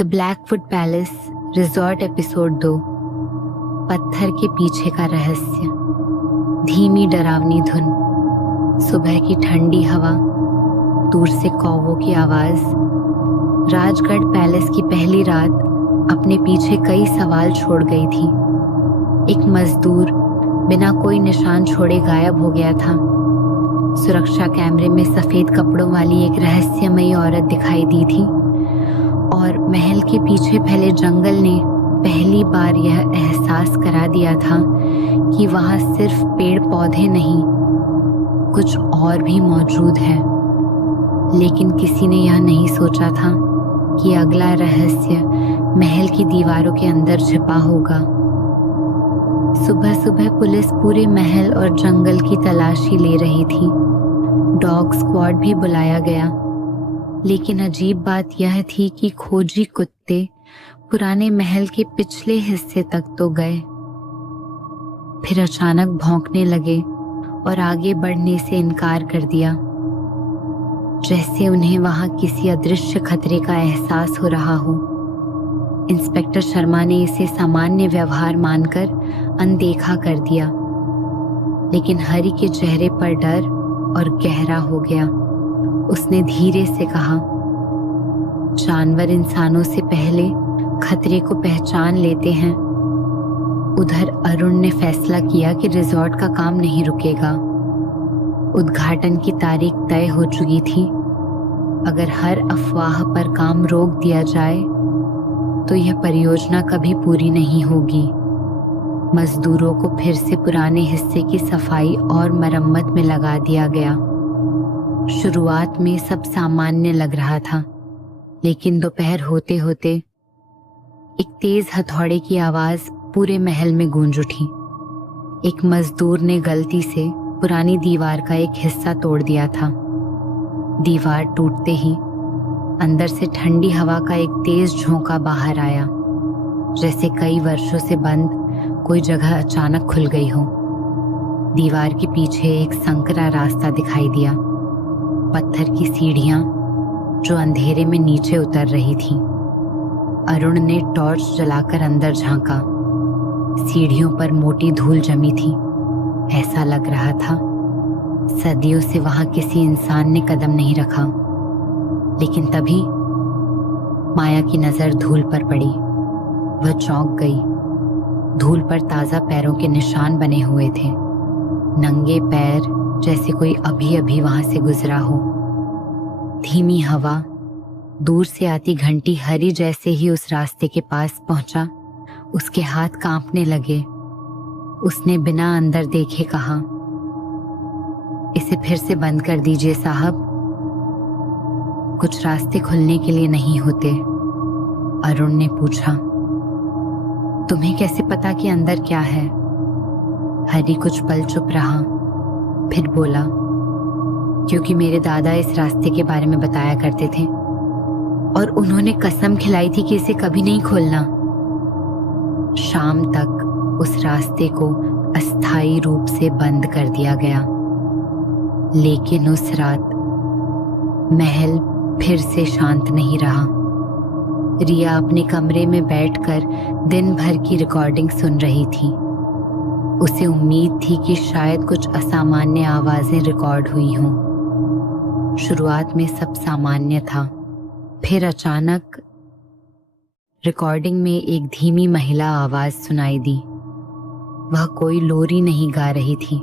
The Blackwood palace resort episode 2। पत्थर के पीछे का रहस्य। धीमी डरावनी धुन, सुबह की ठंडी हवा, दूर से कौवों की आवाज। राजगढ़ पैलेस की पहली रात अपने पीछे कई सवाल छोड़ गई थी। एक मजदूर बिना कोई निशान छोड़े गायब हो गया था। सुरक्षा कैमरे में सफेद कपड़ों वाली एक रहस्यमयी औरत दिखाई दी थी और महल के पीछे फैले जंगल ने पहली बार यह एहसास करा दिया था कि वहां सिर्फ पेड़ पौधे नहीं, कुछ और भी मौजूद है। लेकिन किसी ने यह नहीं सोचा था कि अगला रहस्य महल की दीवारों के अंदर छिपा होगा। सुबह सुबह पुलिस पूरे महल और जंगल की तलाशी ले रही थी। डॉग स्क्वाड भी बुलाया गया, लेकिन अजीब बात यह थी कि खोजी कुत्ते पुराने महल के पिछले हिस्से तक तो गए, फिर अचानक भौंकने लगे और आगे बढ़ने से इनकार कर दिया, जैसे उन्हें वहां किसी अदृश्य खतरे का एहसास हो रहा हो। इंस्पेक्टर शर्मा ने इसे सामान्य व्यवहार मानकर अनदेखा कर दिया, लेकिन हरी के चेहरे पर डर और गहरा हो गया। उसने धीरे से कहा, जानवर इंसानों से पहले खतरे को पहचान लेते हैं। उधर अरुण ने फैसला किया कि रिजॉर्ट का काम नहीं रुकेगा। उद्घाटन की तारीख तय हो चुकी थी। अगर हर अफवाह पर काम रोक दिया जाए तो यह परियोजना कभी पूरी नहीं होगी। मजदूरों को फिर से पुराने हिस्से की सफाई और मरम्मत में लगा दिया गया। शुरुआत में सब सामान्य लग रहा था, लेकिन दोपहर होते होते एक तेज हथौड़े की आवाज पूरे महल में गूंज उठी। एक मजदूर ने गलती से पुरानी दीवार का एक हिस्सा तोड़ दिया था। दीवार टूटते ही अंदर से ठंडी हवा का एक तेज झोंका बाहर आया, जैसे कई वर्षों से बंद कोई जगह अचानक खुल गई हो। दीवार के पीछे एक संकरा रास्ता दिखाई दिया, पत्थर की सीढ़ियां जो अंधेरे में नीचे उतर रही थीं। अरुण ने टॉर्च जलाकर अंदर झांका। सीढ़ियों पर मोटी धूल जमी थी। ऐसा लग रहा था सदियों से वहां किसी इंसान ने कदम नहीं रखा। लेकिन तभी माया की नजर धूल पर पड़ी। वह चौंक गई। धूल पर ताजा पैरों के निशान बने हुए थे, नंगे पैर, जैसे कोई अभी अभी वहां से गुजरा हो। धीमी हवा, दूर से आती घंटी हरी जैसे ही उस रास्ते के पास पहुंचा, उसके हाथ कांपने लगे। उसने बिना अंदर देखे कहा, इसे फिर से बंद कर दीजिए साहब, कुछ रास्ते खुलने के लिए नहीं होते। अरुण ने पूछा, तुम्हें कैसे पता कि अंदर क्या है? हरी कुछ पल चुप रहा, फिर बोला, क्योंकि मेरे दादा इस रास्ते के बारे में बताया करते थे और उन्होंने कसम खिलाई थी कि इसे कभी नहीं खोलना। शाम तक उस रास्ते को अस्थायी रूप से बंद कर दिया गया, लेकिन उस रात महल फिर से शांत नहीं रहा। रिया अपने कमरे में बैठकर दिन भर की रिकॉर्डिंग सुन रही थी। उसे उम्मीद थी कि शायद कुछ असामान्य आवाजें रिकॉर्ड हुई हों। शुरुआत में सब सामान्य था, फिर अचानक रिकॉर्डिंग में एक धीमी महिला आवाज सुनाई दी। वह कोई लोरी नहीं गा रही थी।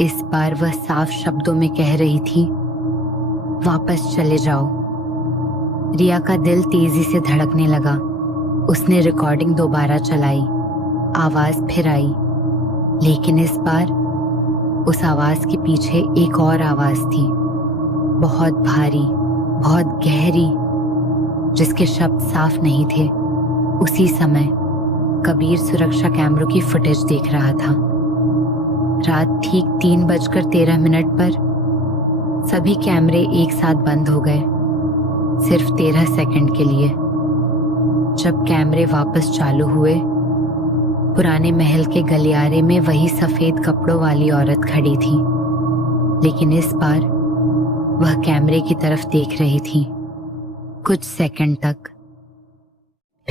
इस बार वह साफ शब्दों में कह रही थी, वापस चले जाओ। रिया का दिल तेजी से धड़कने लगा। उसने रिकॉर्डिंग दोबारा चलाई। आवाज फिर आई, लेकिन इस बार उस आवाज के पीछे एक और आवाज थी, बहुत भारी, बहुत गहरी, जिसके शब्द साफ नहीं थे। उसी समय कबीर सुरक्षा कैमरों की फुटेज देख रहा था। रात ठीक 3:13 पर सभी कैमरे एक साथ बंद हो गए, सिर्फ 13 सेकंड के लिए। जब कैमरे वापस चालू हुए, पुराने महल के गलियारे में वही सफेद कपड़ों वाली औरत खड़ी थी, लेकिन इस बार वह कैमरे की तरफ देख रही थी। कुछ सेकंड तक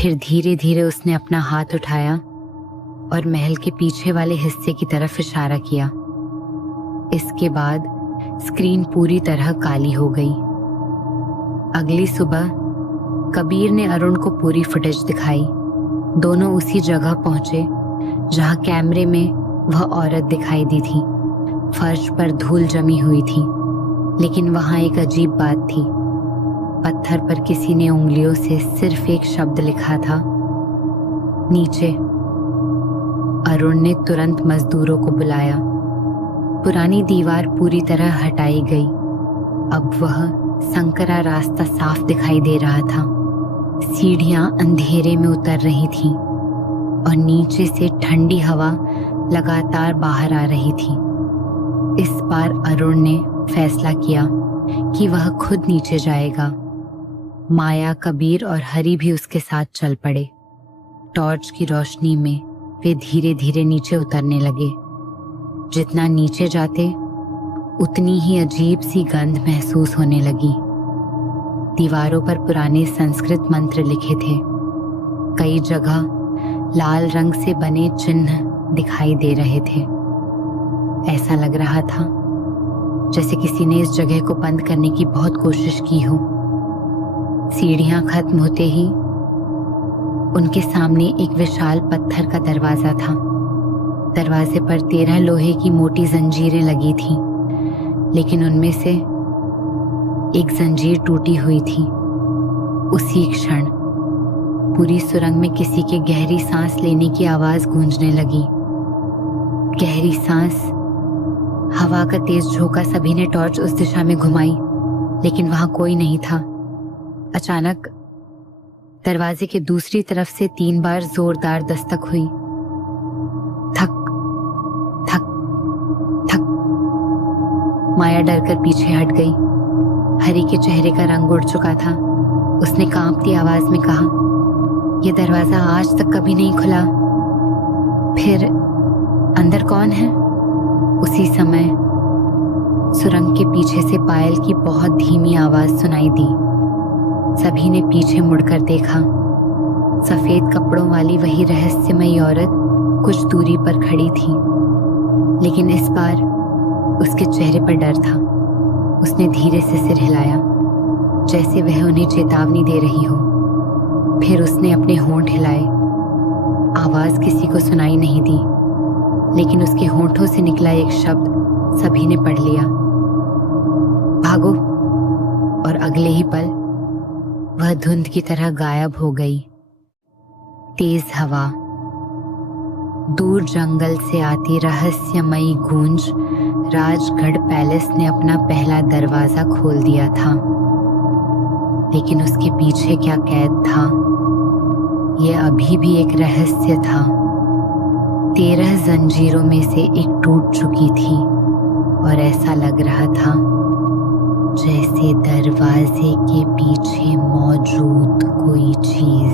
फिर धीरे धीरे उसने अपना हाथ उठाया और महल के पीछे वाले हिस्से की तरफ इशारा किया। इसके बाद स्क्रीन पूरी तरह काली हो गई। अगली सुबह कबीर ने अरुण को पूरी फुटेज दिखाई। दोनों उसी जगह पहुंचे जहां कैमरे में वह औरत दिखाई दी थी। फर्श पर धूल जमी हुई थी, लेकिन वहां एक अजीब बात थी। पत्थर पर किसी ने उंगलियों से सिर्फ एक शब्द लिखा था, नीचे। अरुण ने तुरंत मजदूरों को बुलाया। पुरानी दीवार पूरी तरह हटाई गई। अब वह संकरा रास्ता साफ दिखाई दे रहा था। सीढ़ियां अंधेरे में उतर रही थीं और नीचे से ठंडी हवा लगातार बाहर आ रही थी। इस बार अरुण ने फैसला किया कि वह खुद नीचे जाएगा। माया, कबीर और हरी भी उसके साथ चल पड़े। टॉर्च की रोशनी में वे धीरे धीरे नीचे उतरने लगे। जितना नीचे जाते उतनी ही अजीब सी गंध महसूस होने लगी। दीवारों पर पुराने संस्कृत मंत्र लिखे थे। कई जगह लाल रंग से बने चिन्ह दिखाई दे रहे थे। ऐसा लग रहा था जैसे किसी ने इस जगह को बंद करने की बहुत कोशिश की हो। सीढ़ियां खत्म होते ही उनके सामने एक विशाल पत्थर का दरवाजा था। दरवाजे पर 13 लोहे की मोटी जंजीरें लगी थीं, लेकिन उनमें से एक जंजीर टूटी हुई थी। उसी क्षण पूरी सुरंग में किसी के गहरी सांस लेने की आवाज गूंजने लगी। गहरी सांस, हवा का तेज झोंका। सभी ने टॉर्च उस दिशा में घुमाई, लेकिन वहां कोई नहीं था। अचानक दरवाजे के दूसरी तरफ से 3 बार जोरदार दस्तक हुई। थक थक थक। माया डरकर पीछे हट गई। हरी के चेहरे का रंग उड़ चुका था। उसने कांपती आवाज में कहा, यह दरवाजा आज तक कभी नहीं खुला। फिर अंदर कौन है? उसी समय सुरंग के पीछे से पायल की बहुत धीमी आवाज सुनाई दी। सभी ने पीछे मुड़कर देखा। सफेद कपड़ों वाली वही रहस्यमयी औरत कुछ दूरी पर खड़ी थी, लेकिन इस बार उसके चेहरे पर डर था। उसने धीरे से सिर हिलाया, जैसे वह उन्हें चेतावनी दे रही हो। फिर उसने अपने होंठ हिलाए। आवाज किसी को सुनाई नहीं दी, लेकिन उसके होंठों से निकला एक शब्द सभी ने पढ़ लिया, भागो। और अगले ही पल वह धुंध की तरह गायब हो गई। तेज हवा, दूर जंगल से आती रहस्यमयी गूंज। राजगढ़ पैलेस ने अपना पहला दरवाजा खोल दिया था, लेकिन उसके पीछे क्या कैद था, यह अभी भी एक रहस्य था। 13 जंजीरों में से एक टूट चुकी थी और ऐसा लग रहा था जैसे दरवाजे के पीछे मौजूद कोई चीज